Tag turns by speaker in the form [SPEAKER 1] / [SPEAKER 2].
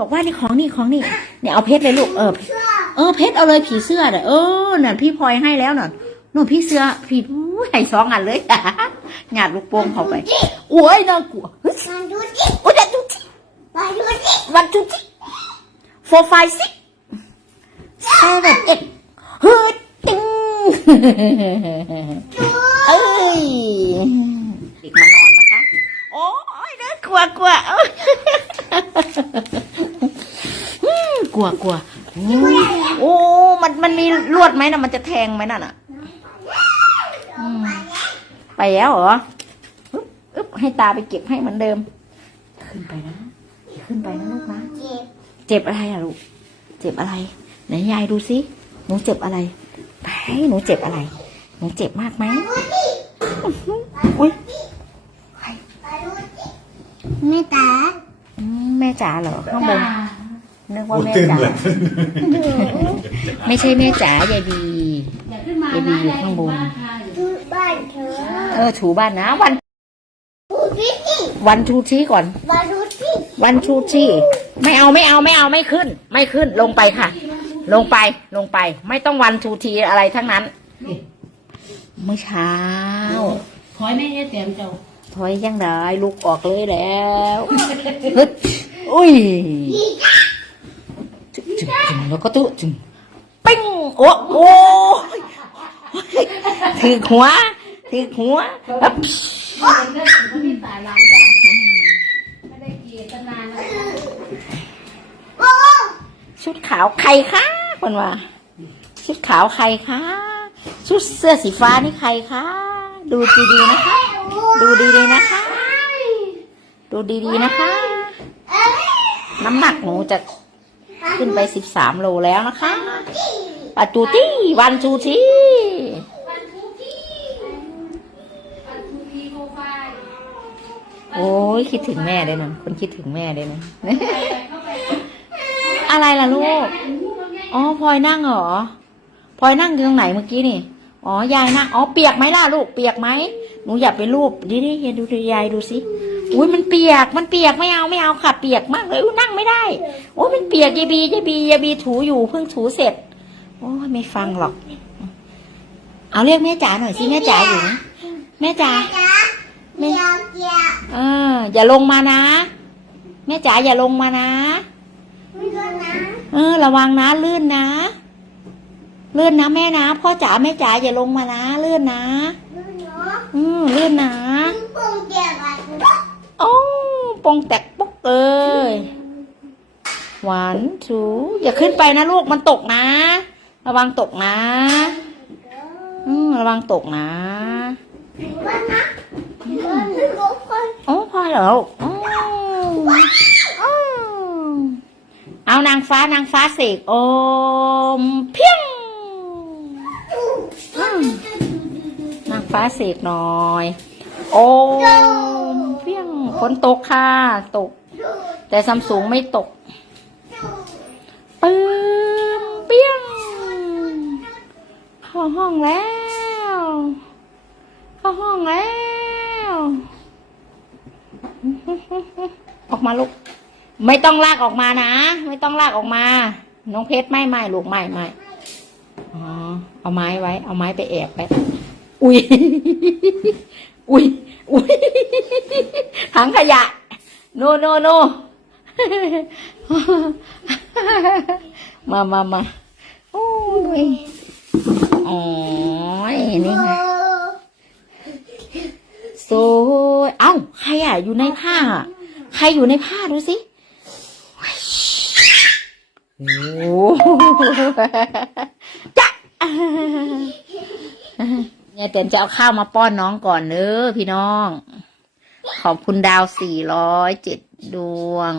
[SPEAKER 1] บอกว่านี่ของนี่ของนี่เนี่ยเอาเพชรเลยลูกเออเออเพชรเอาเลยผีเสื้อเนี่ยเออน่ะพี่พลอยให้แล้วน่ะนู่นพี่เสื้อพี่อู้ให้สองอันเลยหยาดลูกโป่งเข้าไปโอ้ยน่ากลัวเฮ้ย
[SPEAKER 2] มาดูสิ
[SPEAKER 1] โอ้ยดูจิ
[SPEAKER 2] มาดูสิ
[SPEAKER 1] วันจุจิ four five six seven eight เฮ้ยติ้งเอ้ยเด็กมานอนนะคะ โอ้ยน่ากลัวกลัวเอ้ย อืม กลัวกลัวโอ้โอ้มันมันมีลวดไหมนะมันจะแทงไหมนั่นอะอืมไปแล้วเหรออึ๊บอึ๊บให้ตาไปเก็บให้เหมือนเดิม ขึ้นไปนะขึ้นไปนะลูกนะ
[SPEAKER 2] เจ็บ
[SPEAKER 1] เจ็บอะไรอะลูกเจ็บอะไร ไหนยายดูสิหนูเจ็บอะไรไปหนูเจ็บอะไรหนูเจ็บมากไหมอื้อหืออุ้ย
[SPEAKER 2] มาดูสิแม่ตา
[SPEAKER 1] อืมแม่จ๋าเหรอข้างบน นึกว่าแม่
[SPEAKER 3] ตื่น
[SPEAKER 1] จ๋า
[SPEAKER 3] เลย
[SPEAKER 1] ไม่ใช่แม่จ๋ายายบี
[SPEAKER 4] อย่าขึ้นมา
[SPEAKER 1] อย่า
[SPEAKER 4] นะ
[SPEAKER 1] บีอยู่ข้างบน
[SPEAKER 2] ดูบ้านเธอ
[SPEAKER 1] เออถูบ้านนะ วัน
[SPEAKER 2] ดูสิสิ
[SPEAKER 1] วันทูทีก่อน
[SPEAKER 2] มาดูสิ
[SPEAKER 1] วันทูทีไม่เอาไม่เอาไม่เอาไม่ขึ้น ไม่ขึ้นลงไปค่ะ ลงไปลงไป ไม่ต้องวันทูทีอะไรทั้งนั้นเมื่อเช้า
[SPEAKER 4] ขอให้แม่เฮ็ดเตรียมเจ้า
[SPEAKER 1] ถอยยังได้ลุกออกเลยแล้วฮึดอุ้ย จึงจึงแล้วก็ตุ้จึงปิ้งโอ้โอ้ถือหัวถือหัวอ๊บ
[SPEAKER 4] เป็นเรื่องของคนที่หลังจ้ะไม่
[SPEAKER 1] ชุดขาวใครคะคนว่า ชุดขาวใครคะชุดเสื้อสีฟ้านี่ใครคะดูดีๆนะคะ ดูดีๆนะคะ ดูดีๆนะคะ น้ำหนักหนูจะ ขึ้นไปสิบสามโลแล้วนะคะปัจจุตี้วันจูที
[SPEAKER 4] วันทุกที่วันทุกที่โปรไฟล์
[SPEAKER 1] โอ้ยคิดถึงแม่เลยนะคนคิดถึงแม่เลยนะ
[SPEAKER 4] เข้าไป
[SPEAKER 1] อะไรล่ะลูก อ๋อพลอยนั่งเหรอพลอยนั่งอยู่ตรงไหนเมื่อกี้นี่ อ๋อยายนั่ง อ๋อเปียกไหมล่ะลูกเปียกไหม หนูอย่าไปรูปดิดิยายดูดิยายดูสิ อุ้ยมันเปียก มันเปียกไม่เอาไม่เอาค่ะเปียกมากเลยอุ๊ยนั่งไม่ได้โอ้ยมันเปียกยายบียายบียายบีถูอยู่เพิ่งถูเสร็จ โอ้ยไม่ฟังหรอก เอาเรียกแม่จ๋าหน่อยสิแม่จ๋าอยู่นะแม่จ๋า
[SPEAKER 2] จ้าเมียวเจีย
[SPEAKER 1] เอออย่าลงมานะ แม่จ๋าอย่าลงมานะ
[SPEAKER 2] ไม่โดนนะ
[SPEAKER 1] เออ ระวังนะลื่นนะลื่นนะแม่นะพ่อจ๋าแม่จ๋าอย่าลงมานะลื่นนะ
[SPEAKER 2] ดูเนาะ
[SPEAKER 1] อืมลื่นนะ
[SPEAKER 2] ดูปุ่งเจียบอะ
[SPEAKER 1] โอ้ปอ งแตกปกเอ้ยหวานถูอย่าขึ้นไปนะลูกมันตกนะ ระวังตกนะอืมระวังตกนะ
[SPEAKER 2] ว่านะว่านะทุกคน
[SPEAKER 1] โอ้พอแล้วโอ้อืมเอานางฟ้านางฟ้าเสกโอมเพียงอืมนางฟ้าเสกหน่อย โอมเพียง ฝนตกค่ะ ตก แต่ซัมซุงไม่ตกปืมเปี้ยงเข้าห้องแล้ว เข้าห้องแล้ว ออกมาลูก ไม่ต้องลากออกมานะ ไม่ต้องลากออกมา น้องเพชรไม่ไม่ลูกไม่ไม่อ๋อ เอาไม้ไว้ เอาไม้ไปแอบไป อุ้ย อุ้ยอุ้ยถังขยะ โนโนโนมามามาโอ้ยอ๋อยนี่ไงโซยเอ้า ใครอะ อยู่ในผ้า ใครอยู่ในผ้าดูสิ โอ้โหจ๊ะ เนี่ยเต็นจะเอาข้าวมาป้อนน้องก่อนเนอะพี่น้อง ขอบคุณดาวสี่ร้อยเจ็ดดวง